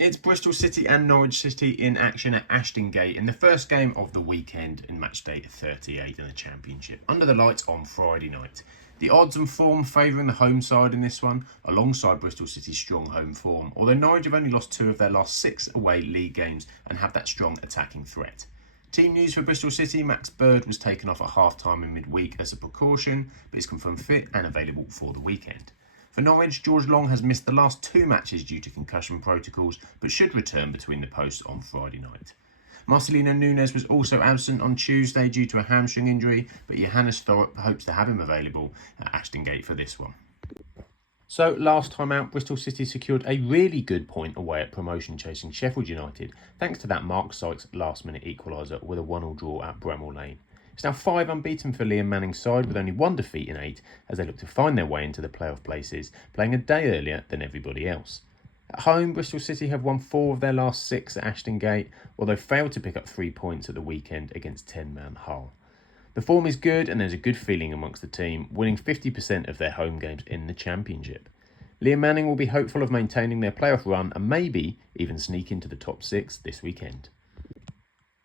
It's Bristol City and Norwich City in action at Ashton Gate in the first game of the weekend in Matchday 38 in the Championship, under the lights on Friday night. The odds and form favouring the home side in this one, alongside Bristol City's strong home form, although Norwich have only lost 2 of their last 6 away league games and have that strong attacking threat. Team news for Bristol City: Max Bird was taken off at half-time in midweek as a precaution, but is confirmed fit and available for the weekend. For Norwich, George Long has missed the last 2 matches due to concussion protocols, but should return between the posts on Friday night. Marcelino Nunes was also absent on Tuesday due to a hamstring injury, but Johannes Thorpe hopes to have him available at Ashton Gate for this one. So last time out, Bristol City secured a really good point away at promotion-chasing Sheffield United, thanks to that Mark Sykes last-minute equaliser with a 1-1 draw at Bramall Lane. It's now 5 unbeaten for Liam Manning's side, with only 1 defeat in 8 as they look to find their way into the playoff places, playing a day earlier than everybody else. At home, Bristol City have won 4 of their last 6 at Ashton Gate, although failed to pick up 3 points at the weekend against 10-man Hull. The form is good and there's a good feeling amongst the team, winning 50% of their home games in the Championship. Liam Manning will be hopeful of maintaining their playoff run and maybe even sneak into the top 6 this weekend.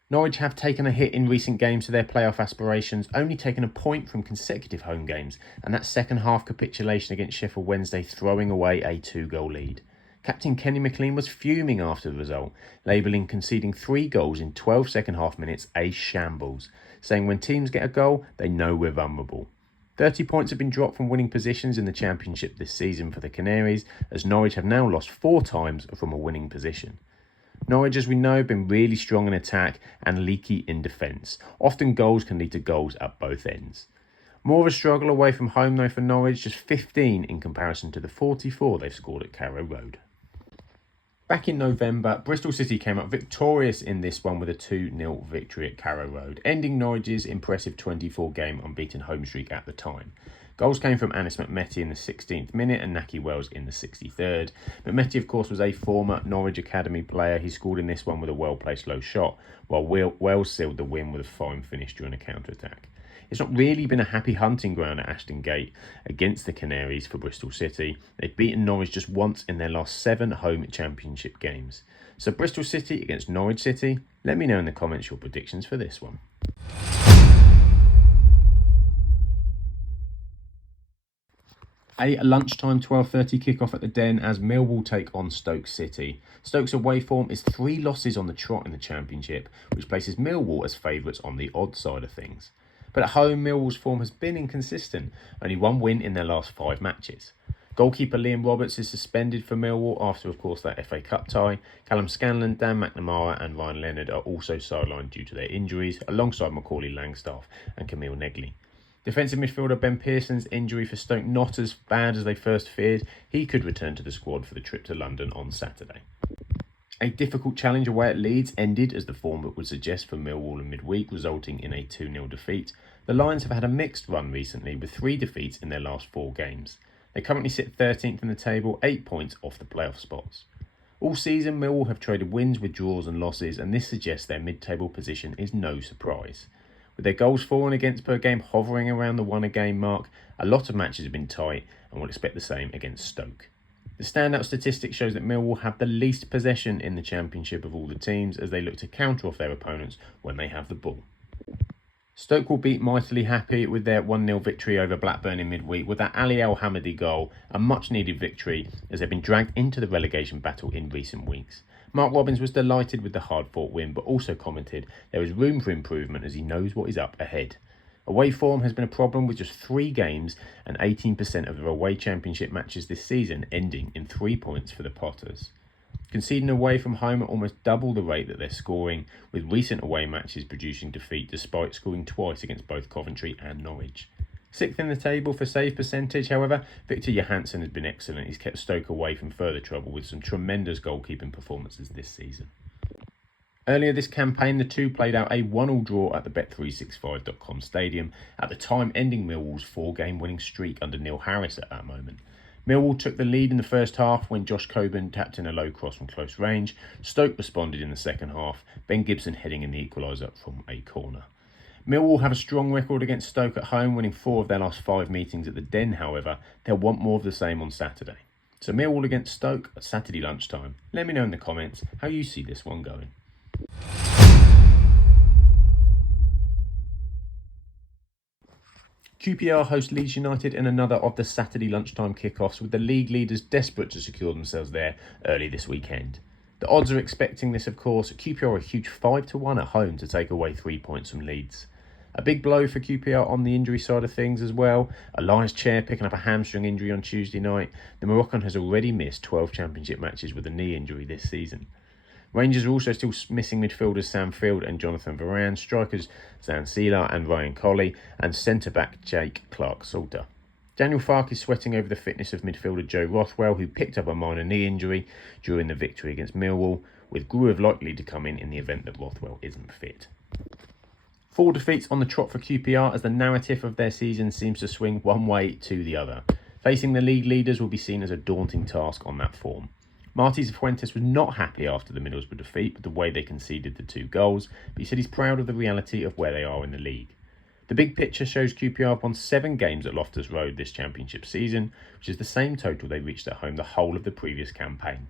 Norwich have taken a hit in recent games to their playoff aspirations, only taking a point from consecutive home games, and that second half capitulation against Sheffield Wednesday throwing away a 2-goal lead. Captain Kenny McLean was fuming after the result, labelling conceding 3 goals in 12 second half minutes a shambles, saying when teams get a goal, they know we're vulnerable. 30 points have been dropped from winning positions in the Championship this season for the Canaries, as Norwich have now lost 4 times from a winning position. Norwich, as we know, have been really strong in attack and leaky in defence. Often goals can lead to goals at both ends. More of a struggle away from home though for Norwich, just 15 in comparison to the 44 they've scored at Carrow Road. Back in November, Bristol City came up victorious in this one with a 2-0 victory at Carrow Road, ending Norwich's impressive 24-game unbeaten home streak at the time. Goals came from Anis McMetty in the 16th minute and Naki Wells in the 63rd. McMetty, of course, was a former Norwich Academy player. He scored in this one with a well-placed low shot, while Wells sealed the win with a fine finish during a counter-attack. It's not really been a happy hunting ground at Ashton Gate against the Canaries for Bristol City. They've beaten Norwich just once in their last 7 home Championship games. So Bristol City against Norwich City? Let me know in the comments your predictions for this one. A lunchtime 12:30 kickoff at the Den as Millwall take on Stoke City. Stoke's away form is 3 losses on the trot in the Championship, which places Millwall as favourites on the odd side of things. But at home, Millwall's form has been inconsistent, only 1 win in their last 5 matches. Goalkeeper Liam Roberts is suspended for Millwall after, of course, that FA Cup tie. Callum Scanlon, Dan McNamara and Ryan Leonard are also sidelined due to their injuries, alongside Macaulay Langstaff and Camille Negley. Defensive midfielder Ben Pearson's injury for Stoke not as bad as they first feared. He could return to the squad for the trip to London on Saturday. A difficult challenge away at Leeds ended as the form book would suggest for Millwall in midweek, resulting in a 2-0 defeat. The Lions have had a mixed run recently with 3 defeats in their last 4 games. They currently sit 13th in the table, 8 points off the playoff spots. All season, Millwall have traded wins with draws and losses, and this suggests their mid-table position is no surprise. With their goals for and against per game hovering around the 1-a-game mark, a lot of matches have been tight and we'll expect the same against Stoke. The standout statistic shows that Millwall have the least possession in the Championship of all the teams as they look to counter off their opponents when they have the ball. Stoke will be mightily happy with their 1-0 victory over Blackburn in midweek with that Ali El Hamadi goal, a much needed victory as they've been dragged into the relegation battle in recent weeks. Mark Robbins was delighted with the hard-fought win, but also commented there is room for improvement as he knows what is up ahead. Away form has been a problem with just 3 games and 18% of their away Championship matches this season ending in 3 points for the Potters. Conceding away from home at almost double the rate that they're scoring, with recent away matches producing defeat despite scoring twice against both Coventry and Norwich. 6th in the table for save percentage, however, Victor Johansson has been excellent. He's kept Stoke away from further trouble with some tremendous goalkeeping performances this season. Earlier this campaign, the two played out a 1-1 draw at the Bet365.com stadium, at the time ending Millwall's 4-game winning streak under Neil Harris at that moment. Millwall took the lead in the first half when Josh Coburn tapped in a low cross from close range. Stoke responded in the second half, Ben Gibson heading in the equaliser from a corner. Millwall have a strong record against Stoke at home, winning 4 of their last 5 meetings at the Den, however. They'll want more of the same on Saturday. So Millwall against Stoke at Saturday lunchtime. Let me know in the comments how you see this one going. QPR host Leeds United in another of the Saturday lunchtime kickoffs, with the league leaders desperate to secure themselves there early this weekend. The odds are expecting this, of course. QPR are a huge 5-1 at home to take away 3 points from Leeds. A big blow for QPR on the injury side of things as well. Elias Chair picking up a hamstring injury on Tuesday night. The Moroccan has already missed 12 championship matches with a knee injury this season. Rangers are also still missing midfielders Sam Field and Jonathan Varane, strikers Zan Seeler and Ryan Colley, and centre-back Jake Clark-Salter. Daniel Farke is sweating over the fitness of midfielder Joe Rothwell, who picked up a minor knee injury during the victory against Millwall, with Gruev likely to come in the event that Rothwell isn't fit. 4 defeats on the trot for QPR as the narrative of their season seems to swing one way to the other. Facing the league leaders will be seen as a daunting task on that form. Martí Fuentes was not happy after the Middlesbrough defeat with the way they conceded the 2 goals, but he said he's proud of the reality of where they are in the league. The big picture shows QPR have won 7 games at Loftus Road this championship season, which is the same total they reached at home the whole of the previous campaign.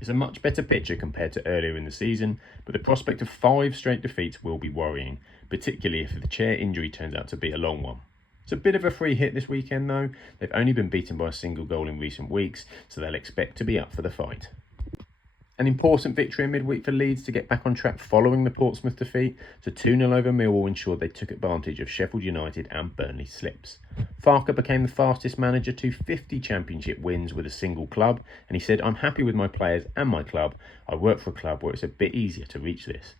It's a much better picture compared to earlier in the season, but the prospect of 5 straight defeats will be worrying, particularly if the Chair injury turns out to be a long one. It's a bit of a free hit this weekend though. They've only been beaten by a single goal in recent weeks, so they'll expect to be up for the fight. An important victory in midweek for Leeds to get back on track following the Portsmouth defeat, so 2-0 over Millwall ensured they took advantage of Sheffield United and Burnley slips. Farke became the fastest manager to 50 championship wins with a single club, and he said, "I'm happy with my players and my club. I work for a club where it's a bit easier to reach this."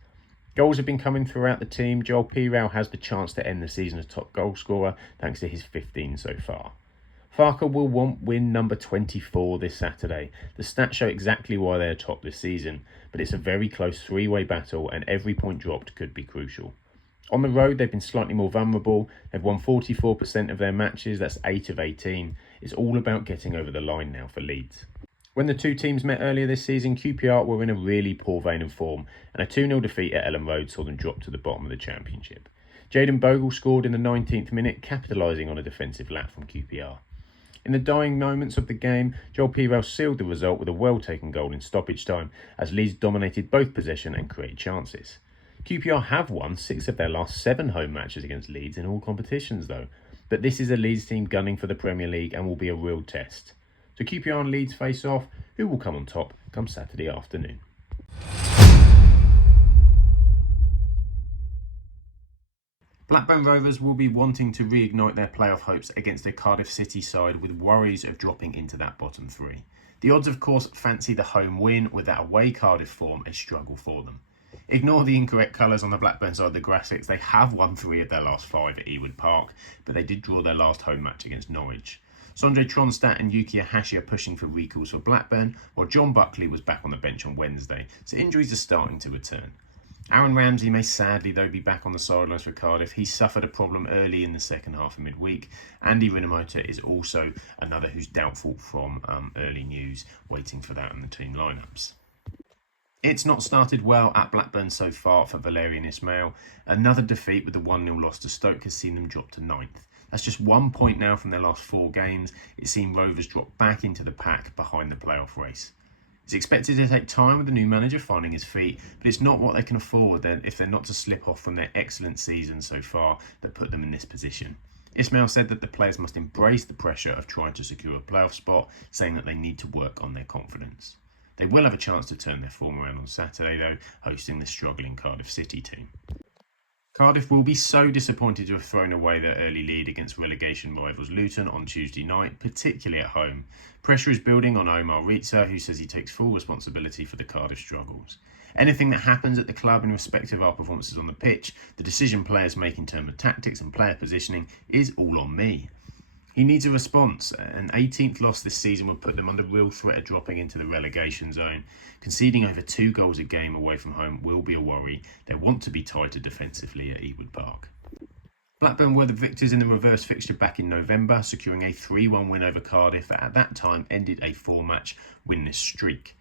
Goals have been coming throughout the team. Joel Pirao has the chance to end the season as top goal scorer thanks to his 15 so far. Farke will want win number 24 this Saturday. The stats show exactly why they are top this season, but it's a very close 3-way battle and every point dropped could be crucial. On the road, they've been slightly more vulnerable. They've won 44% of their matches, that's 8 of 18. It's all about getting over the line now for Leeds. When the 2 teams met earlier this season, QPR were in a really poor vein of form, and a 2-0 defeat at Ellen Road saw them drop to the bottom of the championship. Jayden Bogle scored in the 19th minute, capitalising on a defensive lap from QPR. In the dying moments of the game, Joel Pirao sealed the result with a well-taken goal in stoppage time, as Leeds dominated both possession and created chances. QPR have won 6 of their last 7 home matches against Leeds in all competitions though, but this is a Leeds team gunning for the Premier League and will be a real test. So QPR and Leeds face off. Who will come on top come Saturday afternoon? Blackburn Rovers will be wanting to reignite their playoff hopes against a Cardiff City side with worries of dropping into that bottom 3. The odds, of course, fancy the home win, with that away Cardiff form a struggle for them. Ignore the incorrect colours on the Blackburn side of the graphics. They have won 3 of their last 5 at Ewood Park, but they did draw their last home match against Norwich. Sondre Tronstadt and Yuki Ahashi are pushing for recalls for Blackburn, while John Buckley was back on the bench on Wednesday, so injuries are starting to return. Aaron Ramsey may sadly though be back on the sidelines for Cardiff. He suffered a problem early in the second half of midweek. Andy Rinomhota is also another who's doubtful from early news, waiting for that in the team lineups. It's not started well at Blackburn so far for Valérien Ismaël. Another defeat with the 1-0 loss to Stoke has seen them drop to 9th. That's just 1 point now from their last 4 games. It's seen Rovers drop back into the pack behind the playoff race. It's expected to take time with the new manager finding his feet, but it's not what they can afford if they're not to slip off from their excellent season so far that put them in this position. Ismaël said that the players must embrace the pressure of trying to secure a playoff spot, saying that they need to work on their confidence. They will have a chance to turn their form around on Saturday though, hosting the struggling Cardiff City team. Cardiff will be so disappointed to have thrown away their early lead against relegation rivals Luton on Tuesday night, particularly at home. Pressure is building on Omar Ritza, who says he takes full responsibility for the Cardiff struggles. Anything that happens at the club in respect of our performances on the pitch, the decision players make in terms of tactics and player positioning, is all on me. He needs a response. An 18th loss this season would put them under real threat of dropping into the relegation zone. Conceding over 2 goals a game away from home will be a worry. They want to be tighter defensively at Ewood Park. Blackburn were the victors in the reverse fixture back in November, securing a 3-1 win over Cardiff that at that time ended a 4-match winless streak.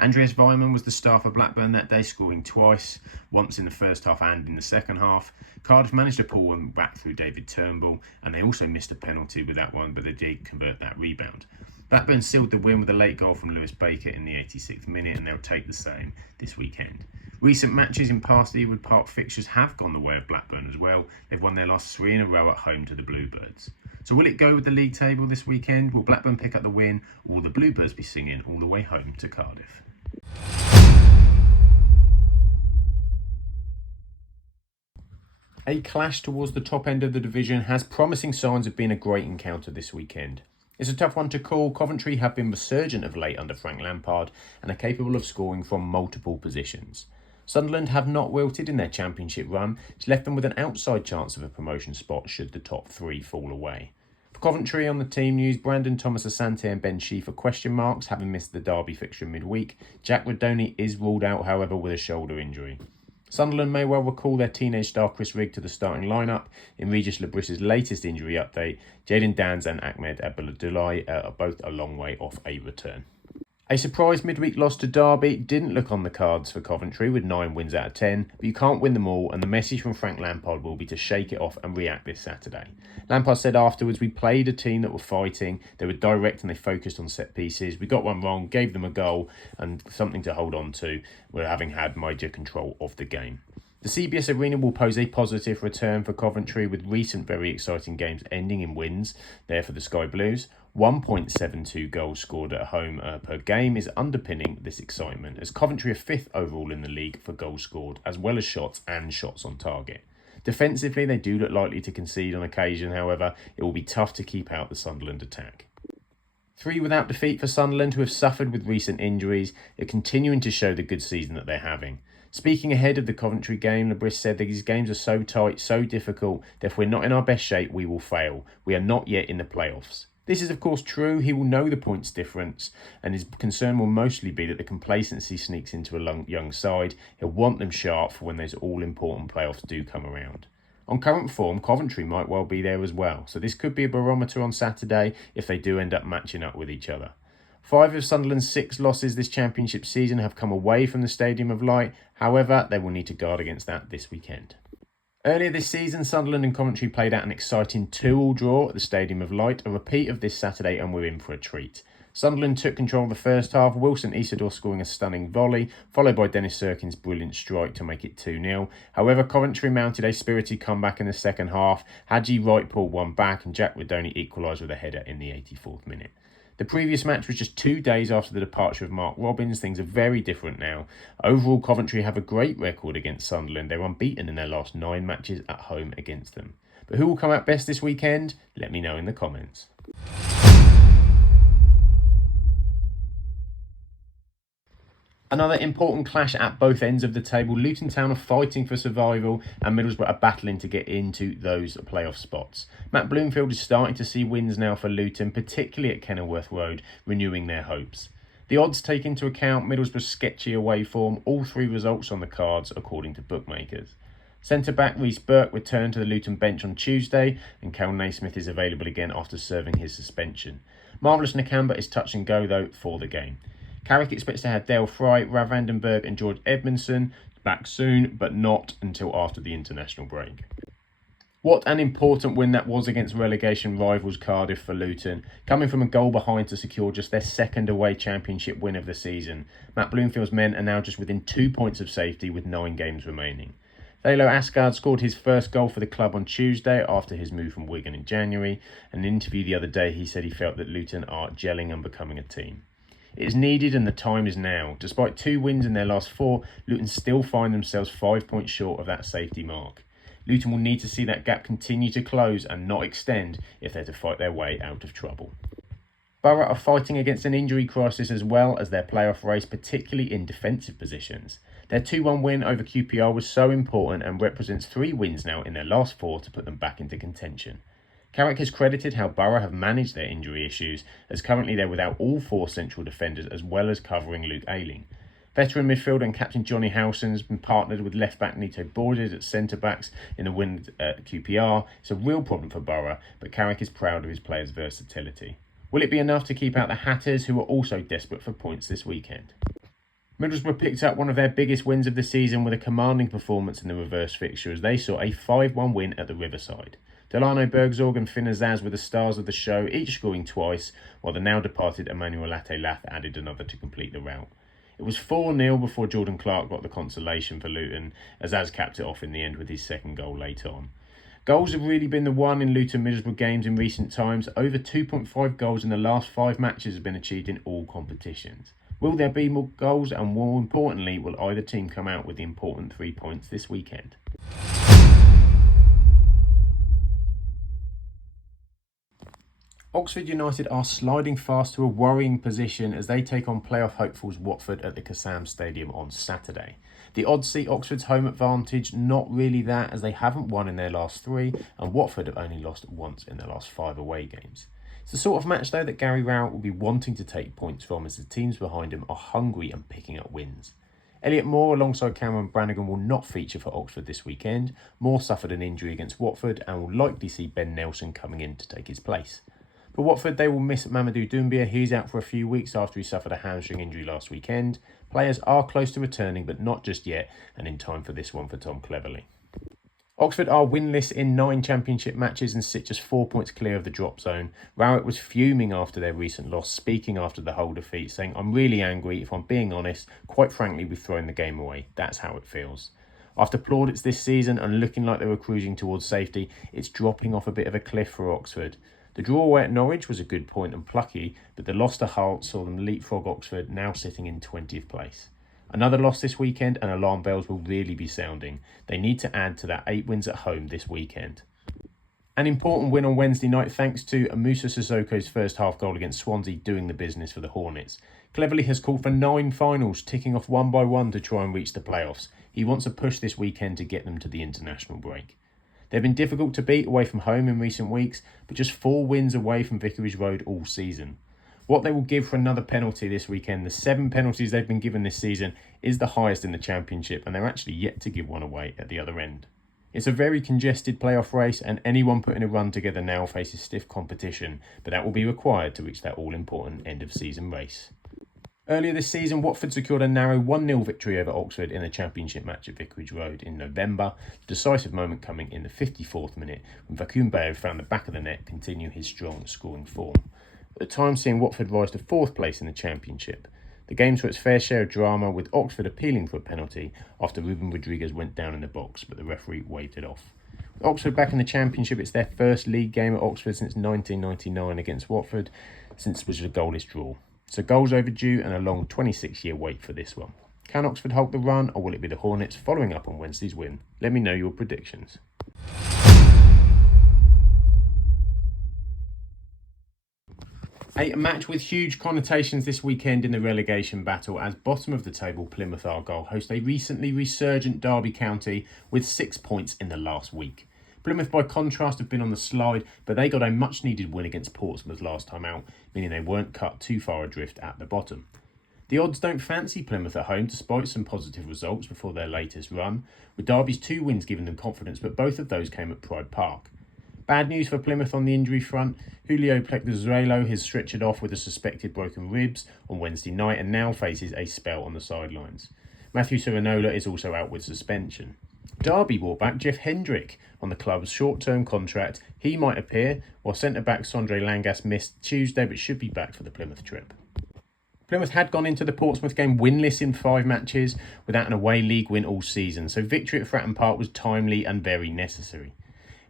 Andreas Weimann was the star for Blackburn that day, scoring twice, once in the first half and in the second half. Cardiff managed to pull one back through David Turnbull, and they also missed a penalty with that one, but they did convert that rebound. Blackburn sealed the win with a late goal from Lewis Baker in the 86th minute, and they'll take the same this weekend. Recent matches in past Ewood Park fixtures have gone the way of Blackburn as well. They've won their last 3 in a row at home to the Bluebirds. So will it go with the league table this weekend? Will Blackburn pick up the win, or will the Bluebirds be singing all the way home to Cardiff? A clash towards the top end of the division has promising signs of being a great encounter this weekend. It's a tough one to call. Coventry have been resurgent of late under Frank Lampard and are capable of scoring from multiple positions. Sunderland have not wilted in their championship run. It's left them with an outside chance of a promotion spot should the top 3 fall away. For Coventry, on the team news, Brandon Thomas-Asante and Ben Sheff are question marks, having missed the Derby fixture midweek. Jack Redoney is ruled out, however, with a shoulder injury. Sunderland may well recall their teenage star Chris Rigg to the starting lineup. In Regis Labrisse's latest injury update, Jayden Danns and Ahmed Abdoulaye are both a long way off a return. A surprise midweek loss to Derby didn't look on the cards for Coventry with 9 wins out of 10, but you can't win them all, and the message from Frank Lampard will be to shake it off and react this Saturday. Lampard said afterwards, "We played a team that were fighting, they were direct and they focused on set pieces. We got one wrong, gave them a goal and something to hold on to. We're having had major control of the game." The CBS Arena will pose a positive return for Coventry, with recent very exciting games ending in wins there for the Sky Blues. 1.72 goals scored at home per game is underpinning this excitement, as Coventry are 5th overall in the league for goals scored, as well as shots and shots on target. Defensively, they do look likely to concede on occasion, however, it will be tough to keep out the Sunderland attack. 3 without defeat for Sunderland, who have suffered with recent injuries, are continuing to show the good season that they're having. Speaking ahead of the Coventry game, Labrisse said that these games are so tight, so difficult, that if we're not in our best shape, we will fail. We are not yet in the playoffs. This is of course true. He will know the points difference, and his concern will mostly be that the complacency sneaks into a young side. He'll want them sharp for when those all-important playoffs do come around. On current form, Coventry might well be there as well, so this could be a barometer on Saturday if they do end up matching up with each other. 5 of Sunderland's 6 losses this championship season have come away from the Stadium of Light. However, they will need to guard against that this weekend. Earlier this season, Sunderland and Coventry played out an exciting 2-2 draw at the Stadium of Light, a repeat of this Saturday, and we're in for a treat. Sunderland took control of the first half, Wilson Isidore scoring a stunning volley, followed by Dennis Serkin's brilliant strike to make it 2-0. However, Coventry mounted a spirited comeback in the second half. Haji Wright pulled one back and Jack Redoney equalised with a header in the 84th minute. The previous match was just 2 days after the departure of Mark Robins. Things are very different now. Overall, Coventry have a great record against Sunderland. They're unbeaten in their last 9 matches at home against them. But who will come out best this weekend? Let me know in the comments. Another important clash at both ends of the table. Luton Town are fighting for survival and Middlesbrough are battling to get into those playoff spots. Matt Bloomfield is starting to see wins now for Luton, particularly at Kenilworth Road, renewing their hopes. The odds take into account Middlesbrough's sketchy away form, all 3 results on the cards according to bookmakers. Centre-back Reece Burke returned to the Luton bench on Tuesday, and Cal Naismith is available again after serving his suspension. Marvellous Nakamba is touch and go though for the game. Carrick expects to have Dale Fry, Rav Vandenberg and George Edmondson back soon, but not until after the international break. What an important win that was against relegation rivals Cardiff for Luton, coming from a goal behind to secure just their 2nd away championship win of the season. Matt Bloomfield's men are now just within 2 points of safety with 9 games remaining. Thelo Asgard scored his first goal for the club on Tuesday after his move from Wigan in January. In an interview the other day, he said he felt that Luton are gelling and becoming a team. It is needed and the time is now. Despite 2 wins in their last 4, Luton still find themselves 5 points short of that safety mark. Luton will need to see that gap continue to close and not extend if they're to fight their way out of trouble. Borough are fighting against an injury crisis as well as their playoff race, particularly in defensive positions. Their 2-1 win over QPR was so important and represents 3 wins now in their last 4 to put them back into contention. Carrick has credited how Borough have managed their injury issues, as currently they're without all 4 central defenders as well as covering Luke Ayling. Veteran midfielder and captain Johnny Howson has been partnered with left-back Nito Borges at centre-backs in the win at QPR. It's a real problem for Borough, but Carrick is proud of his players' versatility. Will it be enough to keep out the Hatters, who are also desperate for points this weekend? Middlesbrough picked up one of their biggest wins of the season with a commanding performance in the reverse fixture as they saw a 5-1 win at the Riverside. Delano Bergzorg and Finn Azaz were the stars of the show, each scoring twice, while the now departed Emmanuel Latte-Lath added another to complete the rout. It was 4-0 before Jordan Clark got the consolation for Luton, as Az capped it off in the end with his second goal later on. Goals have really been the one in Luton Middlesbrough games in recent times. Over 2.5 goals in the last 5 matches have been achieved in all competitions. Will there be more goals, and more importantly, will either team come out with the important 3 points this weekend? Oxford United are sliding fast to a worrying position as they take on playoff hopefuls Watford at the Kassam Stadium on Saturday. The odds see Oxford's home advantage not really that, as they haven't won in their last 3 and Watford have only lost once in their last 5 away games. It's the sort of match though that Gary Rowett will be wanting to take points from, as the teams behind him are hungry and picking up wins. Elliot Moore alongside Cameron Brannigan will not feature for Oxford this weekend. Moore suffered an injury against Watford and will likely see Ben Nelson coming in to take his place. For Watford, they will miss Mamadou Doumbia. He's out for a few weeks after he suffered a hamstring injury last weekend. Players are close to returning, but not just yet, and in time for this one for Tom Cleverley. Oxford are winless in 9 championship matches and sit just 4 points clear of the drop zone. Rowett was fuming after their recent loss, speaking after the Hull defeat, saying, "I'm really angry, if I'm being honest. Quite frankly, we've thrown the game away. That's how it feels." After plaudits this season and looking like they were cruising towards safety, it's dropping off a bit of a cliff for Oxford. The draw away at Norwich was a good point and plucky, but the loss to Hull saw them leapfrog Oxford, now sitting in 20th place. Another loss this weekend and alarm bells will really be sounding. They need to add to that 8 wins at home this weekend. An important win on Wednesday night thanks to Musa Sissoko's first half goal against Swansea doing the business for the Hornets. Cleverley has called for 9 finals, ticking off one by one to try and reach the playoffs. He wants a push this weekend to get them to the international break. They've been difficult to beat away from home in recent weeks, but just 4 wins away from Vicarage Road all season. What they will give for another penalty this weekend, the 7 penalties they've been given this season, is the highest in the Championship, and they're actually yet to give one away at the other end. It's a very congested playoff race, and anyone putting a run together now faces stiff competition, but that will be required to reach that all-important end-of-season race. Earlier this season, Watford secured a narrow 1-0 victory over Oxford in a championship match at Vicarage Road in November, the decisive moment coming in the 54th minute when Vacumbeo found the back of the net continue his strong scoring form. At the time seeing Watford rise to 4th place in the championship. The game saw its fair share of drama, with Oxford appealing for a penalty after Ruben Rodriguez went down in the box, but the referee waved it off. With Oxford back in the championship, it's their first league game at Oxford since 1999 against Watford, since it was a goalless draw. So goals overdue and a long 26-year wait for this one. Can Oxford halt the run, or will it be the Hornets following up on Wednesday's win? Let me know your predictions. A match with huge connotations this weekend in the relegation battle, as bottom of the table Plymouth Argyle host a recently resurgent Derby County with 6 points in the last week. Plymouth, by contrast, have been on the slide, but they got a much-needed win against Portsmouth last time out, meaning they weren't cut too far adrift at the bottom. The odds don't fancy Plymouth at home, despite some positive results before their latest run, with Derby's 2 wins giving them confidence, but both of those came at Pride Park. Bad news for Plymouth on the injury front. Julio Plekdozuelo has stretchered off with a suspected broken ribs on Wednesday night and now faces a spell on the sidelines. Matthew Serranola is also out with suspension. Derby brought back Jeff Hendrick on the club's short-term contract. He might appear, while centre-back Sondre Langas missed Tuesday but should be back for the Plymouth trip. Plymouth had gone into the Portsmouth game winless in 5 matches without an away league win all season, so victory at Fratton Park was timely and very necessary.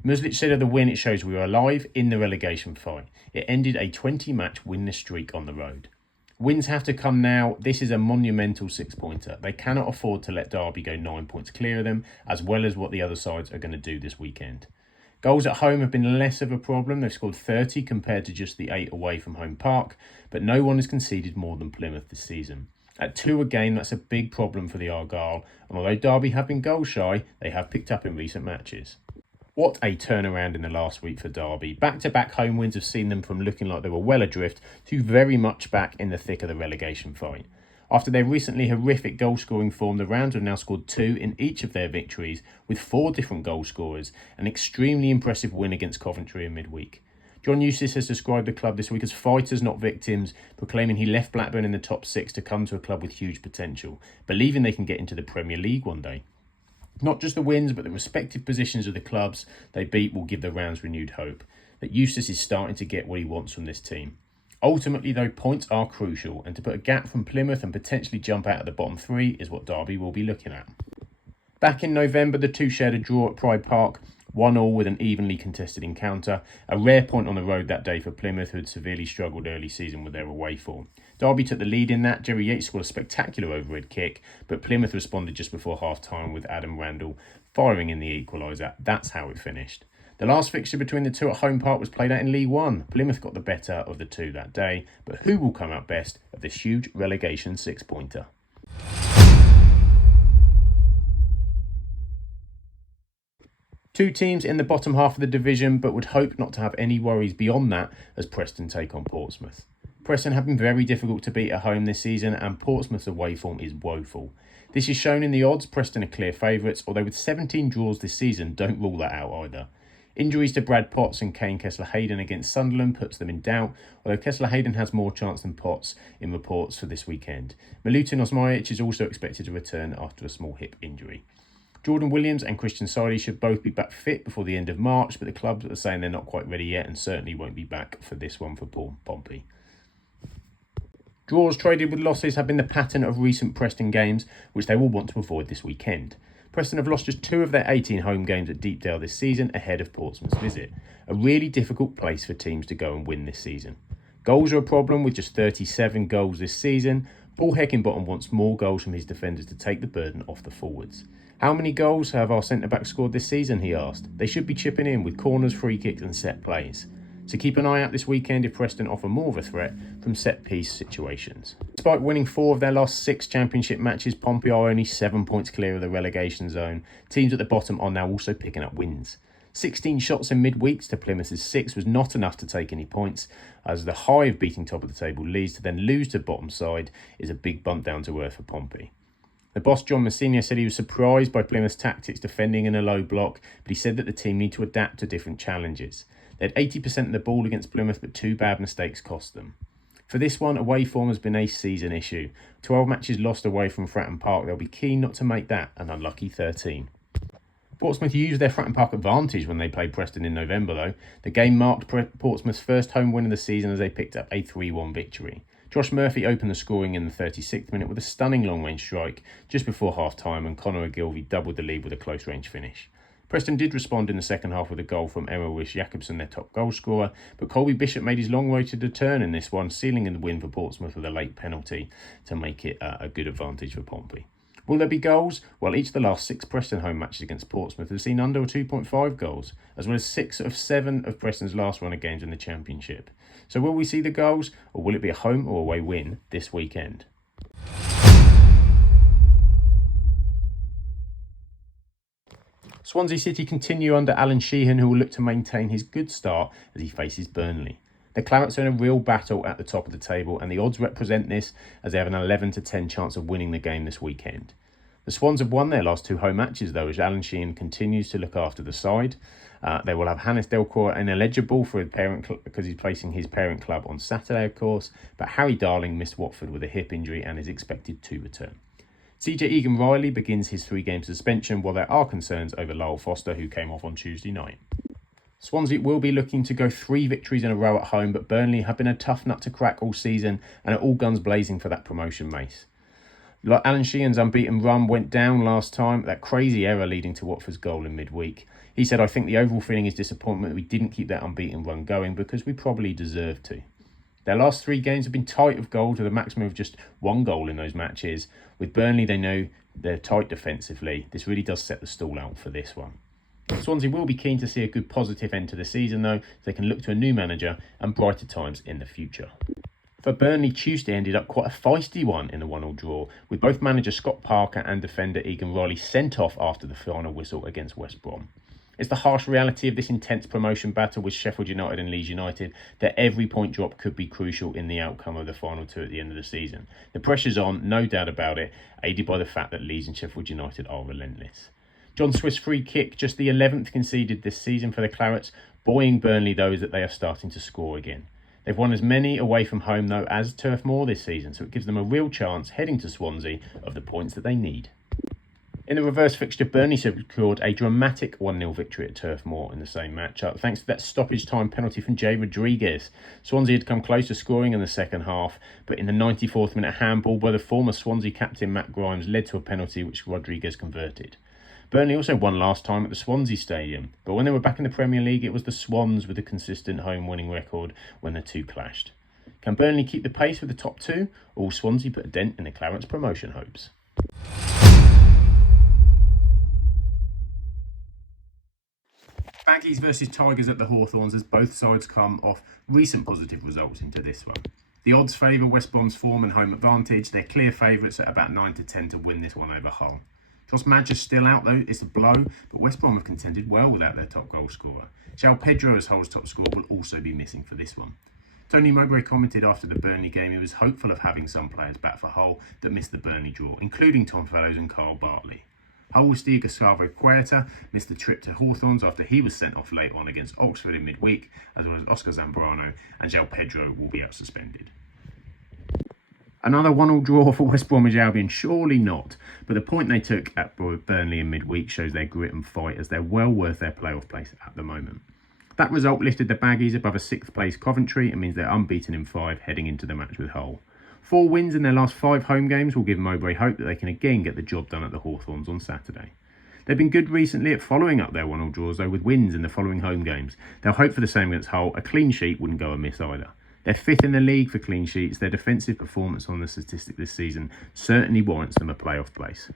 Muslic said of the win, "It shows we were alive in the relegation fight. It ended a 20-match winless streak on the road. Wins have to come now. This is a monumental 6-pointer. They cannot afford to let Derby go 9 points clear of them, as well as what the other sides are going to do this weekend." Goals at home have been less of a problem. They've scored 30 compared to just the 8 away from home park, but no one has conceded more than Plymouth this season. At 2 a game, that's a big problem for the Argyle, and although Derby have been goal shy, they have picked up in recent matches. What a turnaround in the last week for Derby. Back-to-back home wins have seen them from looking like they were well adrift to very much back in the thick of the relegation fight. After their recently horrific goal-scoring form, the Rounds have now scored 2 in each of their victories, with 4 different goal scorers, an extremely impressive win against Coventry in midweek. John Eustace has described the club this week as fighters, not victims, proclaiming he left Blackburn in the top 6 to come to a club with huge potential, believing they can get into the Premier League one day. Not just the wins, but the respective positions of the clubs they beat will give the rounds renewed hope that Eustace is starting to get what he wants from this team. Ultimately, though, points are crucial, and to put a gap from Plymouth and potentially jump out of the bottom three is what Derby will be looking at. Back in November, the two shared a draw at Pride Park, 1-1 with an evenly contested encounter, a rare point on the road that day for Plymouth, who had severely struggled early season with their away form. Derby took the lead in that. Jerry Yates scored a spectacular overhead kick, but Plymouth responded just before half-time with Adam Randall firing in the equaliser. That's how it finished. The last fixture between the two at Home Park was played out in League One. Plymouth got the better of the two that day, but who will come out best of this huge relegation six-pointer? Two teams in the bottom half of the division, but would hope not to have any worries beyond that as Preston take on Portsmouth. Preston have been very difficult to beat at home this season, and Portsmouth's away form is woeful. This is shown in the odds. Preston are clear favourites, although with 17 draws this season, don't rule that out either. Injuries to Brad Potts and Kane Kessler-Hayden against Sunderland puts them in doubt, although Kessler-Hayden has more chance than Potts in reports for this weekend. Milutin Osmajic is also expected to return after a small hip injury. Jordan Williams and Christian Saidi should both be back fit before the end of March, but the clubs are saying they're not quite ready yet and certainly won't be back for this one for Paul Pompey. Draws traded with losses have been the pattern of recent Preston games, which they will want to avoid this weekend. Preston have lost just 2 of their 18 home games at Deepdale this season ahead of Portsmouth's visit. A really difficult place for teams to go and win this season. Goals are a problem with just 37 goals this season. Paul Heckingbottom wants more goals from his defenders to take the burden off the forwards. How many goals have our centre-backs scored this season, he asked. They should be chipping in with corners, free kicks and set plays. So keep an eye out this weekend if Preston offer more of a threat from set-piece situations. Despite winning 4 of their last 6 championship matches, Pompey are only 7 points clear of the relegation zone. Teams at the bottom are now also picking up wins. 16 shots in midweeks to Plymouth's 6 was not enough to take any points, as the high of beating top of the table Leeds to then lose to bottom side is a big bump down to earth for Pompey. The boss, John Messina, said he was surprised by Plymouth's tactics defending in a low block, but he said that the team need to adapt to different challenges. They had 80% of the ball against Plymouth, but 2 bad mistakes cost them. For this one, away form has been a season issue. 12 matches lost away from Fratton Park. They'll be keen not to make that an unlucky 13. Portsmouth used their Fratton Park advantage when they played Preston in November, though. The game marked Portsmouth's first home win of the season as they picked up a 3-1 victory. Josh Murphy opened the scoring in the 36th minute with a stunning long-range strike just before half-time, and Conor Ogilvie doubled the lead with a close-range finish. Preston did respond in the second half with a goal from Emil Wish-Jakobsen, their top goal scorer, but Colby Bishop made his long-awaited turn in this one, sealing in the win for Portsmouth with a late penalty to make it a good advantage for Pompey. Will there be goals? Well, each of the last 6 Preston home matches against Portsmouth have seen under 2.5 goals, as well as 6 of 7 of Preston's last run of games in the Championship. So will we see the goals, or will it be a home or away win this weekend? Swansea City continue under Alan Sheehan, who will look to maintain his good start as he faces Burnley. The Clarets are in a real battle at the top of the table, and the odds represent this as they have an 11 to 10 chance of winning the game this weekend. The Swans have won their last 2 home matches, though, as Alan Sheehan continues to look after the side. They will have Hannes Delcourt ineligible for because he's placing his parent club on Saturday, of course, but Harry Darling missed Watford with a hip injury and is expected to return. CJ Egan-Riley begins his 3-game suspension, while there are concerns over Lyle Foster, who came off on Tuesday night. Swansea will be looking to go 3 victories in a row at home, but Burnley have been a tough nut to crack all season and are all guns blazing for that promotion race. Alan Sheehan's unbeaten run went down last time, that crazy error leading to Watford's goal in midweek. He said, "I think the overall feeling is disappointment that we didn't keep that unbeaten run going because we probably deserved to." Their last 3 games have been tight of goals with a maximum of just 1 goal in those matches. With Burnley, they know they're tight defensively. This really does set the stall out for this one. Swansea will be keen to see a good positive end to the season, though, so they can look to a new manager and brighter times in the future. For Burnley, Tuesday ended up quite a feisty one in a 1-1 draw, with both manager Scott Parker and defender Egan-Riley sent off after the final whistle against West Brom. It's the harsh reality of this intense promotion battle with Sheffield United and Leeds United that every point drop could be crucial in the outcome of the final 2 at the end of the season. The pressure's on, no doubt about it, aided by the fact that Leeds and Sheffield United are relentless. John Swift's free kick, just the 11th conceded this season for the Clarets, buoying Burnley, though, is that they are starting to score again. They've won as many away from home, though, as Turf Moor this season, so it gives them a real chance, heading to Swansea, of the points that they need. In the reverse fixture, Burnley secured a dramatic 1-0 victory at Turf Moor in the same matchup, thanks to that stoppage time penalty from Jay Rodriguez. Swansea had come close to scoring in the second half, but in the 94th minute handball by the former Swansea captain Matt Grimes led to a penalty which Rodriguez converted. Burnley also won last time at the Swansea Stadium, but when they were back in the Premier League, it was the Swans with a consistent home winning record when the two clashed. Can Burnley keep the pace with the top two, or will Swansea put a dent in the Clarets' promotion hopes? Baggies versus Tigers at the Hawthorns as both sides come off recent positive results into this one. The odds favour West Brom's form and home advantage. They're clear favourites at about 9 to 10 to win this one over Hull. Josh Madger's still out though, it's a blow, but West Brom have contended well without their top goal scorer. João Pedro as Hull's top scorer will also be missing for this one. Tony Mowbray commented after the Burnley game he was hopeful of having some players back for Hull that missed the Burnley draw, including Tom Fellows and Carl Bartley. Hull's Steve Gustavo Puerta missed the trip to Hawthorns after he was sent off late on against Oxford in midweek, as well as Oscar Zambrano, and João Pedro will be out suspended. Another 1-1 draw for West Bromwich Albion? Surely not, but the point they took at Burnley in midweek shows their grit and fight as they're well worth their playoff place at the moment. That result lifted the Baggies above a 6th place Coventry and means they're unbeaten in 5 heading into the match with Hull. 4 wins in their last 5 home games will give Mowbray hope that they can again get the job done at the Hawthorns on Saturday. They've been good recently at following up their 1-1 draws though with wins in the following home games. They'll hope for the same against Hull. A clean sheet wouldn't go amiss either. They're 5th in the league for clean sheets. Their defensive performance on the statistic this season certainly warrants them a playoff place.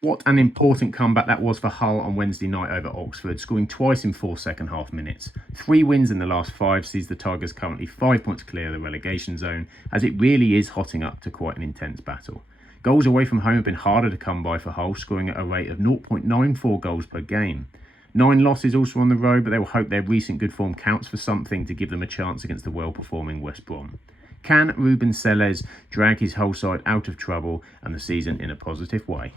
What an important comeback that was for Hull on Wednesday night over Oxford, scoring twice in 4 second half minutes. 3 wins in the last 5 sees the Tigers currently 5 points clear of the relegation zone, as it really is hotting up to quite an intense battle. Goals away from home have been harder to come by for Hull, scoring at a rate of 0.94 goals per game. 9 losses also on the road, but they will hope their recent good form counts for something to give them a chance against the well-performing West Brom. Can Ruben Selles drag his Hull side out of trouble and the season in a positive way?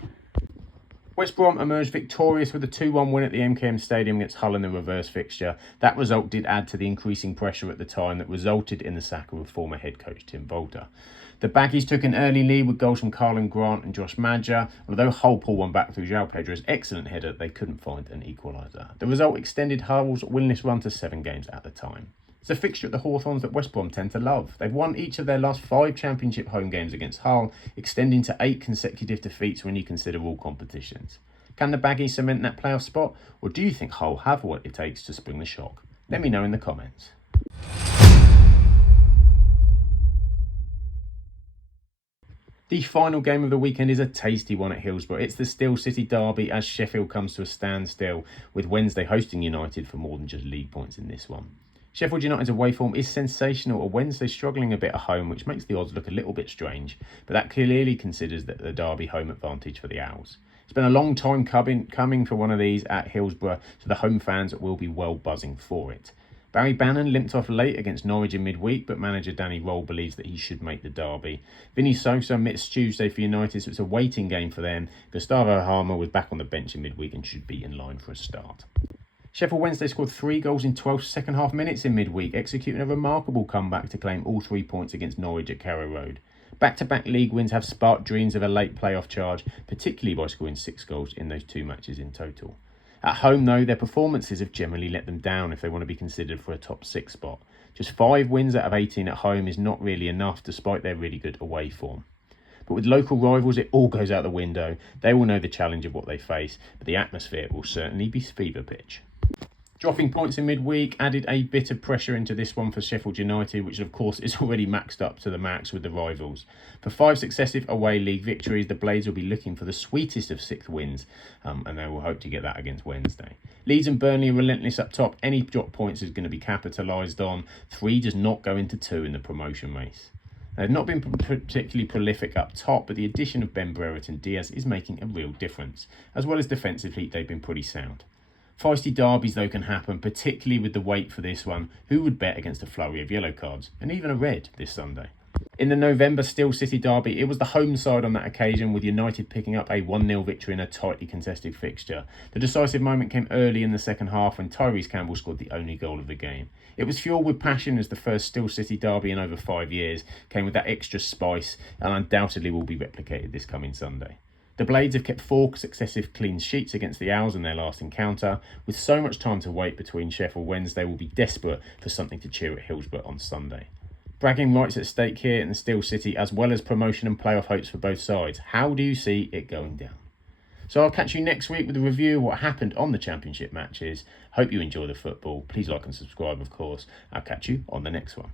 West Brom emerged victorious with a 2-1 win at the MKM Stadium against Hull in the reverse fixture. That result did add to the increasing pressure at the time that resulted in the sack of former head coach Tim Bolter. The Baggies took an early lead with goals from Carlin Grant and Josh Madger. Although Hull pulled one back through João Pedro's excellent header, they couldn't find an equaliser. The result extended Hull's winless run to 7 games at the time. It's a fixture at the Hawthorns that West Brom tend to love. They've won each of their last 5 Championship home games against Hull, extending to 8 consecutive defeats when you consider all competitions. Can the Baggies cement that playoff spot, or do you think Hull have what it takes to spring the shock? Let me know in the comments. The final game of the weekend is a tasty one at Hillsborough. It's the Steel City derby as Sheffield comes to a standstill, with Wednesday hosting United for more than just league points in this one. Sheffield United's away form is sensational, a Wednesday struggling a bit at home, which makes the odds look a little bit strange, but that clearly considers that the derby home advantage for the Owls. It's been a long time coming for one of these at Hillsborough, so the home fans will be well buzzing for it. Barry Bannon limped off late against Norwich in midweek, but manager Danny Roll believes that he should make the derby. Vinny Sosa missed Tuesday for United, so it's a waiting game for them. Gustavo Harmer was back on the bench in midweek and should be in line for a start. Sheffield Wednesday scored 3 goals in 12 second half minutes in midweek, executing a remarkable comeback to claim all 3 points against Norwich at Carrow Road. Back-to-back league wins have sparked dreams of a late playoff charge, particularly by scoring 6 goals in those 2 matches in total. At home, though, their performances have generally let them down if they want to be considered for a top 6 spot. Just 5 wins out of 18 at home is not really enough, despite their really good away form. But with local rivals, it all goes out the window. They will know the challenge of what they face, but the atmosphere will certainly be fever pitch. Dropping points in midweek added a bit of pressure into this one for Sheffield United, which of course is already maxed up to the max with the rivals. For 5 successive away league victories, the Blades will be looking for the sweetest of 6th wins, and they will hope to get that against Wednesday. Leeds and Burnley are relentless up top. Any drop points is going to be capitalised on. 3 does not go into 2 in the promotion race. They've not been particularly prolific up top, but the addition of Ben Brereton and Diaz is making a real difference. As well as defensively, they've been pretty sound. Feisty derbies, though, can happen, particularly with the wait for this one. Who would bet against a flurry of yellow cards, and even a red this Sunday? In the November Steel City derby, it was the home side on that occasion, with United picking up a 1-0 victory in a tightly contested fixture. The decisive moment came early in the second half when Tyrese Campbell scored the only goal of the game. It was fueled with passion as the first Steel City derby in over 5 years came with that extra spice and undoubtedly will be replicated this coming Sunday. The Blades have kept 4 successive clean sheets against the Owls in their last encounter. With so much time to wait between Sheffield Wednesday, will be desperate for something to cheer at Hillsborough on Sunday. Bragging rights at stake here in the Steel City, as well as promotion and playoff hopes for both sides. How do you see it going down? So I'll catch you next week with a review of what happened on the Championship matches. Hope you enjoy the football. Please like and subscribe, of course. I'll catch you on the next one.